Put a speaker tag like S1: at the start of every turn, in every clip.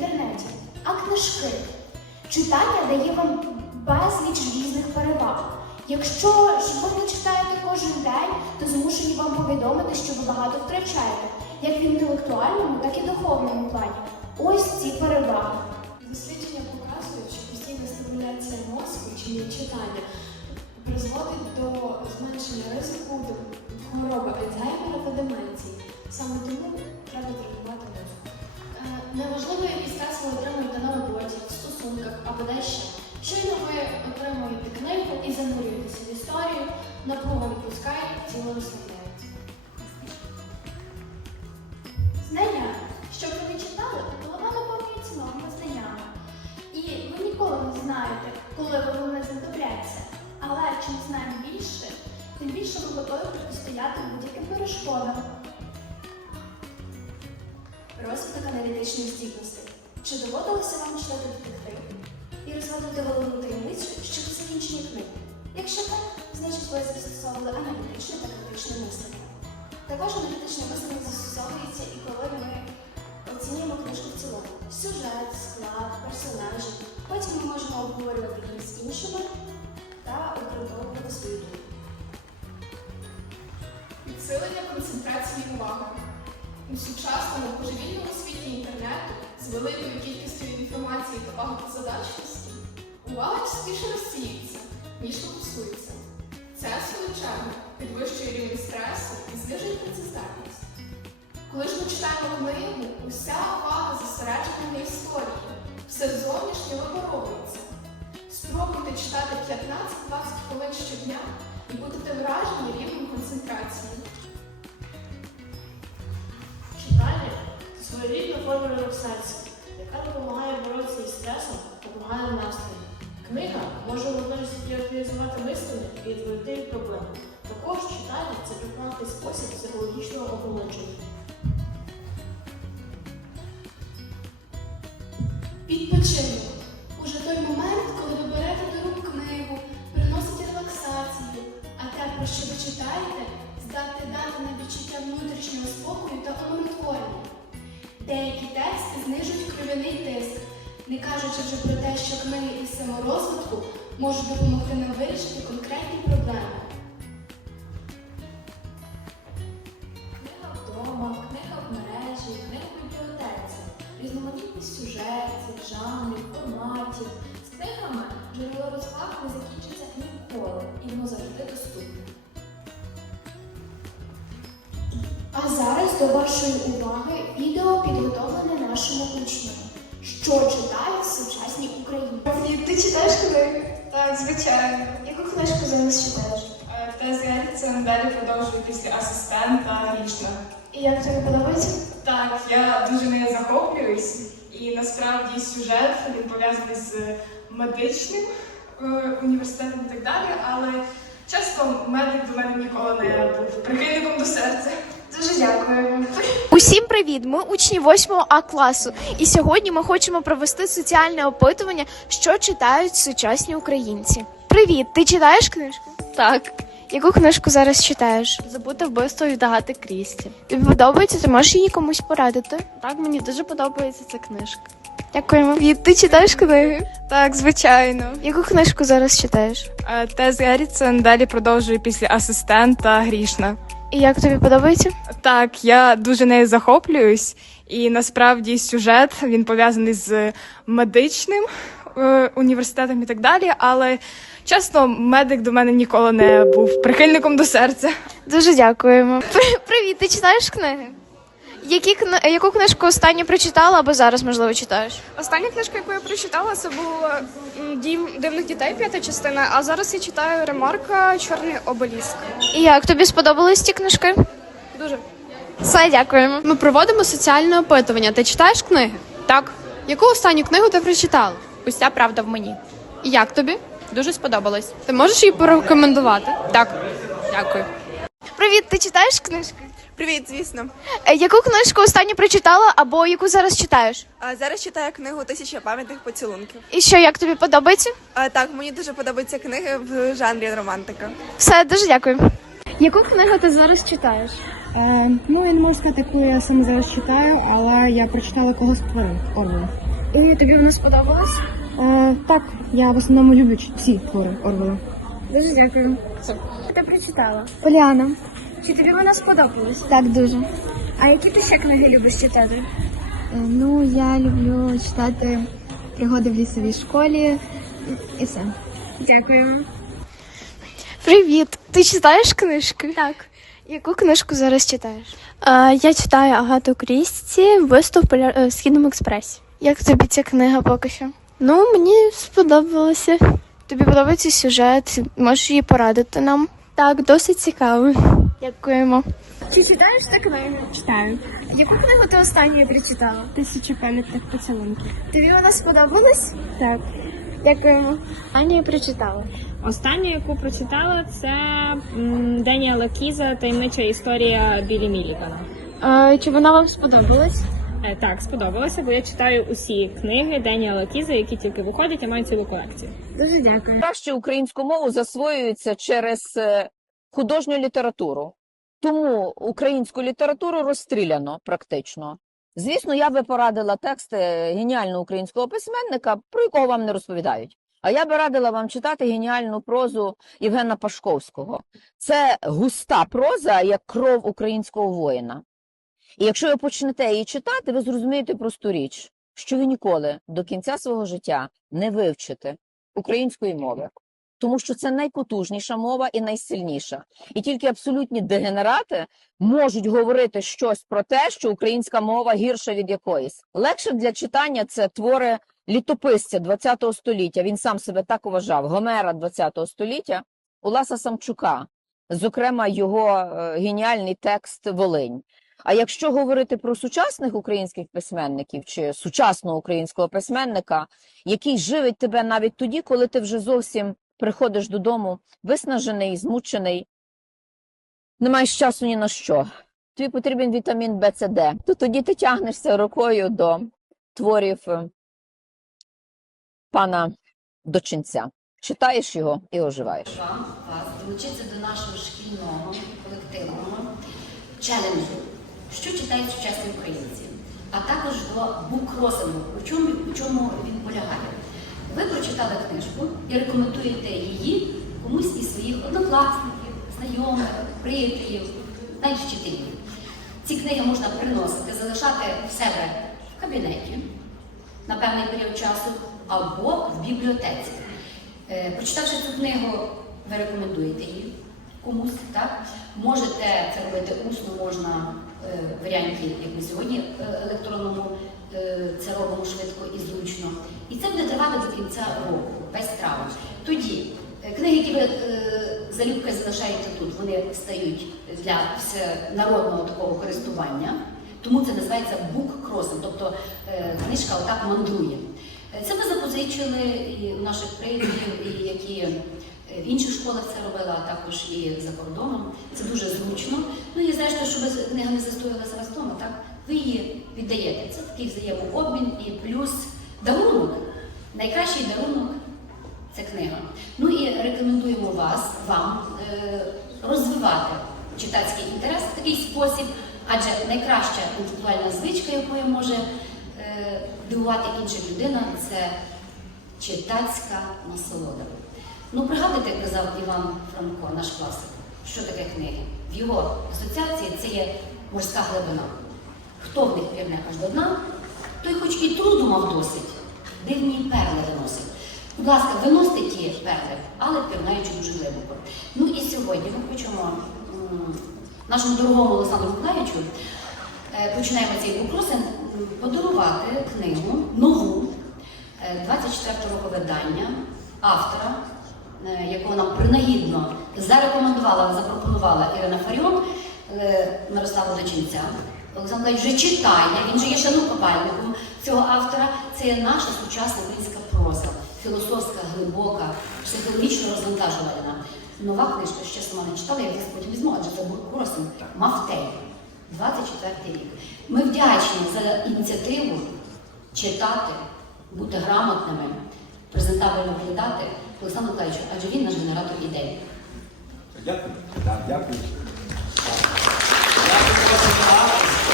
S1: інтернеті, а книжки. Читання дає вам безліч різних переваг. Якщо ж ви не читаєте кожен день, то змушені вам повідомити, що ви багато втрачаєте, як в інтелектуальному, так і духовному плані. Ось ці переваги.
S2: Дослідження показують, що постійна стимуляція мозку чи читання призводить до зменшення ризику хвороби Альцгеймера та деменції. Саме тому треба тренувати мозок. Неважливо, який стрес ви отримуєте на роботі, в стосунках або дещо. Щойно ви отримуєте книгу і занурюєтеся в історію, напруга відпускає, тіло розслабляється.
S1: Знання. Що ви не читали, голова наповнюється новими знаннями. І ви ніколи не знаєте, коли вони знадобляться. Але чим знаємо більше, тим більше ви готові протистояти будь-яким перешкодам. Розвиток аналітичних здібностей. Чи доводилося вам читати детектив і розвивати головну таємницю ще до закінчення книги? Якщо так, значить ви застосовували аналітичне та критичне мислення. Також аналітичне мислення застосовується і коли ми оцінюємо книжку в цілому. Сюжет, склад, персонажі. Потім ми можемо обговорювати їх з іншими та обґрунтовувати свою думку.
S3: Підсилення концентрації уваги. У сучасному божевільному світі інтернету з великою кількістю інформації та багатозадачності увага частіше розсіюється, ніж фокусується. Це, чергу, підвищує рівень стресу і знижує працездатність. Коли ж ми читаємо книгу, уся увага зосереджена на історії, все зовнішнє випаровується. Спробуйте читати 15-20 хвилин щодня і будете вражені рівнем концентрації.
S4: Читання своєрідна форма релаксації, яка допомагає боротися із стресом та допомагає настрою. Книга може водночас активізувати мислення і відволікти від проблем. Також читання це прекрасний спосіб психологічного оболодження.
S1: Відпочинок. Уже той момент, коли ви берете до рук книгу, приносите релаксацію, а те, про що ви читаєте, здатне дати на відчуття внутрішнього спокою та знижують тиск, не кажучи вже про те, що книги із саморозвитку можуть допомогти нам вирішити конкретні проблеми.
S2: Книга вдома, книга в мережі, книга в бібліотеці, різноманітність сюжетів, жанрів, форматів. З книгами джерело розваг не закінчиться ніколи, і воно завжди доступне.
S1: А зараз до вашої уваги відео підготовлене нашими учнями. Що читають сучасні українці?
S5: Ти читаєш книги?
S6: Так, звичайно.
S5: Яку книжку зараз читаєш?
S6: Е, Та згадці далі продовжую після асистента річно.
S5: І як тобі подобається?
S6: Так, я дуже нею захоплююсь, і насправді сюжет він пов'язаний з медичним е, університетом і так далі, але чесно, медик до мене ніколи не був прихильником до серця.
S5: Дякую.
S7: Усім привіт! Ми учні 8 А класу, і сьогодні ми хочемо провести соціальне опитування, що читають сучасні українці. Привіт! Ти читаєш книжку? Так. Яку книжку зараз читаєш? Забути вбивство від Агати Крісті. Тобі подобається? Ти можеш її комусь порадити? Так, мені дуже подобається ця книжка. Дякуємо. Привіт, ти читаєш книги?
S8: Так, звичайно.
S7: Яку книжку зараз читаєш?
S8: Е, Тес Геррітсон далі продовжую після асистента грішна.
S7: І як тобі подобається?
S8: Так, я дуже нею захоплююсь, і насправді сюжет він пов'язаний з медичним е, університетом і так далі. Але чесно, медик до мене ніколи не був прихильником до серця.
S7: Дуже дякуємо. Привіт, ти читаєш книги? Які кни... Яку книжку останню прочитала або зараз, можливо, читаєш?
S9: Остання книжка, яку я прочитала, це була м, Дім дивних дітей, п'ята частина. А зараз я читаю ремарка Чорний обеліск.
S7: І як тобі сподобались ці книжки?
S9: Дуже
S7: Все, дякуємо.
S2: Ми проводимо соціальне опитування. Ти читаєш книги?
S10: Так,
S2: Яку останню книгу ти прочитала?
S10: уся правда в мені.
S2: І як тобі?
S10: Дуже сподобалось.
S2: Ти можеш її порекомендувати?
S10: Так, дякую.
S7: Привіт, ти читаєш книжки?
S11: Привіт, звісно.
S7: Е, Яку книжку останню прочитала або яку зараз читаєш?
S11: А зараз читаю книгу Тисяча пам'ятних поцілунків.
S7: І що, як тобі подобається?
S11: А, так, мені дуже подобаються книги в жанрі романтика.
S7: Все, дуже дякую. Яку книгу ти зараз читаєш?
S12: Е, ну, я не можу сказати, яку я саме зараз читаю, але я прочитала когось тварин Орвел.
S9: І тобі вона сподобалась?
S12: Е, так, я в основному люблю всі твори Орвела.
S9: Дуже дякую. Ти прочитала.
S12: Поліана.
S9: Чи тобі вона сподобалась?
S12: Так, дуже.
S9: А які ти ще книги любиш читати?
S12: Е, ну, я люблю читати пригоди в лісовій школі і все.
S9: Дякую.
S7: Привіт! Ти читаєш книжки? Так. Яку книжку зараз читаєш?
S13: Я читаю Агату Крісті виступ в Східному експресі.
S7: Як тобі ця книга поки що?
S13: Ну, мені сподобалося.
S7: Тобі подобається сюжет? Можеш її порадити нам?
S13: Так, досить цікаво.
S7: Дякуємо.
S9: Чи читаєш ти книги?
S12: Читаю.
S9: Яку книгу ти останньою прочитала?
S12: Тисячу пам'ятних поцілунків.
S9: Тобі вона сподобалась?
S12: Так.
S9: Дякуємо.
S13: Аня прочитала.
S14: Останню, яку прочитала, це Деніела Кіза таємнича історія Білі Мілігана.
S9: Чи вона вам сподобалась?
S14: Е, Так, сподобалося, бо я читаю усі книги Деніела Кіза, які тільки виходять, я маю цілу колекцію.
S9: Дуже дякую.
S15: краще українську мову засвоюється через е, художню літературу. Тому українську літературу розстріляно практично. Звісно, я би порадила тексти геніального українського письменника, про якого вам не розповідають. А я би радила вам читати геніальну прозу Євгена Пашковського. Це густа проза, як кров українського воїна. І якщо ви почнете її читати, ви зрозумієте просту річ, що ви ніколи до кінця свого життя не вивчите української мови, тому що це найпотужніша мова і найсильніша. І тільки абсолютні дегенерати можуть говорити щось про те, що українська мова гірша від якоїсь. Легше для читання це твори літописця ХХ століття. Він сам себе так вважав, Гомера ХХ століття, Уласа Самчука, зокрема, його е, геніальний текст Волинь. А якщо говорити про сучасних українських письменників чи сучасного українського письменника, який живить тебе навіть тоді, коли ти вже зовсім приходиш додому виснажений, змучений, не маєш часу ні на що. Тобі потрібен вітамін Б, С, Д. То тоді ти тягнешся рукою до творів е, пана Дочинця. Читаєш його і оживаєш.
S16: вам вас долучитися до нашого шкільного колективного челенджу, що читають сучасні українці, а також до буккросингу, у чому, у чому він полягає. Ви прочитали книжку і рекомендуєте її комусь із своїх однокласників, знайомих, приятелів, навіть вчителів. Ці книги можна приносити, залишати в себе в кабінеті на певний період часу або в бібліотеці. Е, Прочитавши цю книгу, ви рекомендуєте її комусь, так? Можете це робити усно, можна варіанті, як ми сьогодні е, електронному, е, це робимо швидко і зручно. І це буде тривати до кінця року, весь травень. Тоді е, книги, які ви е, залюбки залишаєте тут, вони стають для всенародного такого користування. Тому це називається буккросинг, тобто е, книжка отак мандрує. Е, Це ми запозичили і у наших приятелів, які е, в інших школах це робили, а також і за кордоном. Це дуже зручно. Ну і зрештою, щоб книга не застоювалася вас вдома, так ви її віддаєте. Це такий взаємообмін і плюс дарунок. Найкращий дарунок це книга. Ну і рекомендуємо вас вам е, розвивати читацький інтерес в такий спосіб, адже найкраща інтелектуальна звичка, якою може е, дивувати інша людина, це читацька насолода. Ну, пригадуйте, як казав Іван Франко, наш класик, що таке книги. В його асоціації це є морська глибина. Хто в них пірне аж до дна, той хоч і труду мав досить, дивні перли виносить. Будь ласка, виносьте ті перли, але пірнаючи дуже глибоко. Ну і сьогодні ми хочемо нашому дорогому Олександру Миколаївичу е, починаємо цей букросин подарувати книгу нову е, 24 року видання автора, е, якого нам принагідно зарекомендувала, запропонувала Ірина Фаріон е, Мирослава Дочинця. Олександр Миколаївич вже читає, він же є шанукопальником цього автора. Це є наша сучасна українська проза, філософська, глибока, психологічно розвантажувальна. Нова книжка, що сама не читала, я десь потім візьму, адже це був Буркуросин Мафтей, 24 рік. Ми вдячні за ініціативу читати, бути грамотними, презентабельно виглядати Олександру Миколаївичу, адже він наш генератор ідей.
S17: Дякую. Так, дякую.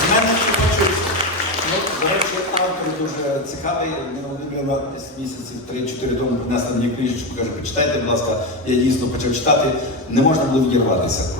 S17: З мене ну, до речі, автор дуже цікавий. Ніна Володимирівна десь місяців 3-4 тому принесла мені книжечку, каже, почитайте, будь ласка, я дійсно почав читати. Не можна було відірватися.